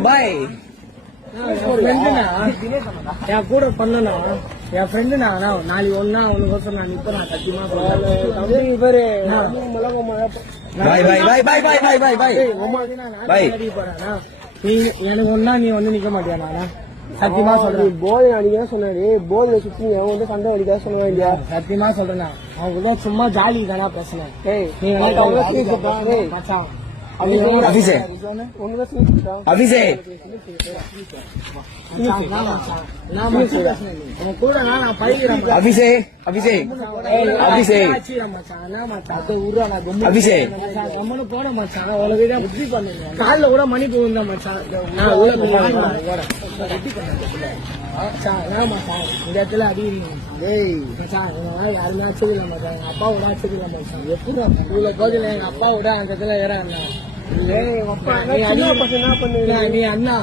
பாய் என் கூட பண்ணனா என் ஃப்ரெண்டு நாளைக்கு ஒன்னா அவனுக்கு நான் இப்ப நான் சத்தியமா எனக்கு ஒன்னா நீ வந்து நிக்க மாட்டியா நானா சத்தியமா சொல்றேன் போதை அடிக்க சொன்னாரு போதை சுத்தி அவன் வந்து சண்டை அடிக்க சொன்னா இல்லையா சத்தியமா சொல்றேன் அவங்க சும்மா ஜாலி தானா பேசினேன் அபிஷே அபிஷே அபிஷே அபிஷே அபிஷே அபிஷே போட மச்சான் காலில் கூட மணி போகுந்தா மச்சான் இந்த இடத்துல யாருமே அச்சதில்ல மச்சான் எங்க அப்பாவோட அச்சதில்ல மச்சான் எப்படி இவ்வளவு போதில்ல எங்க அப்பாவோட அந்த இடத்துல ஏறா நீ அண்ணா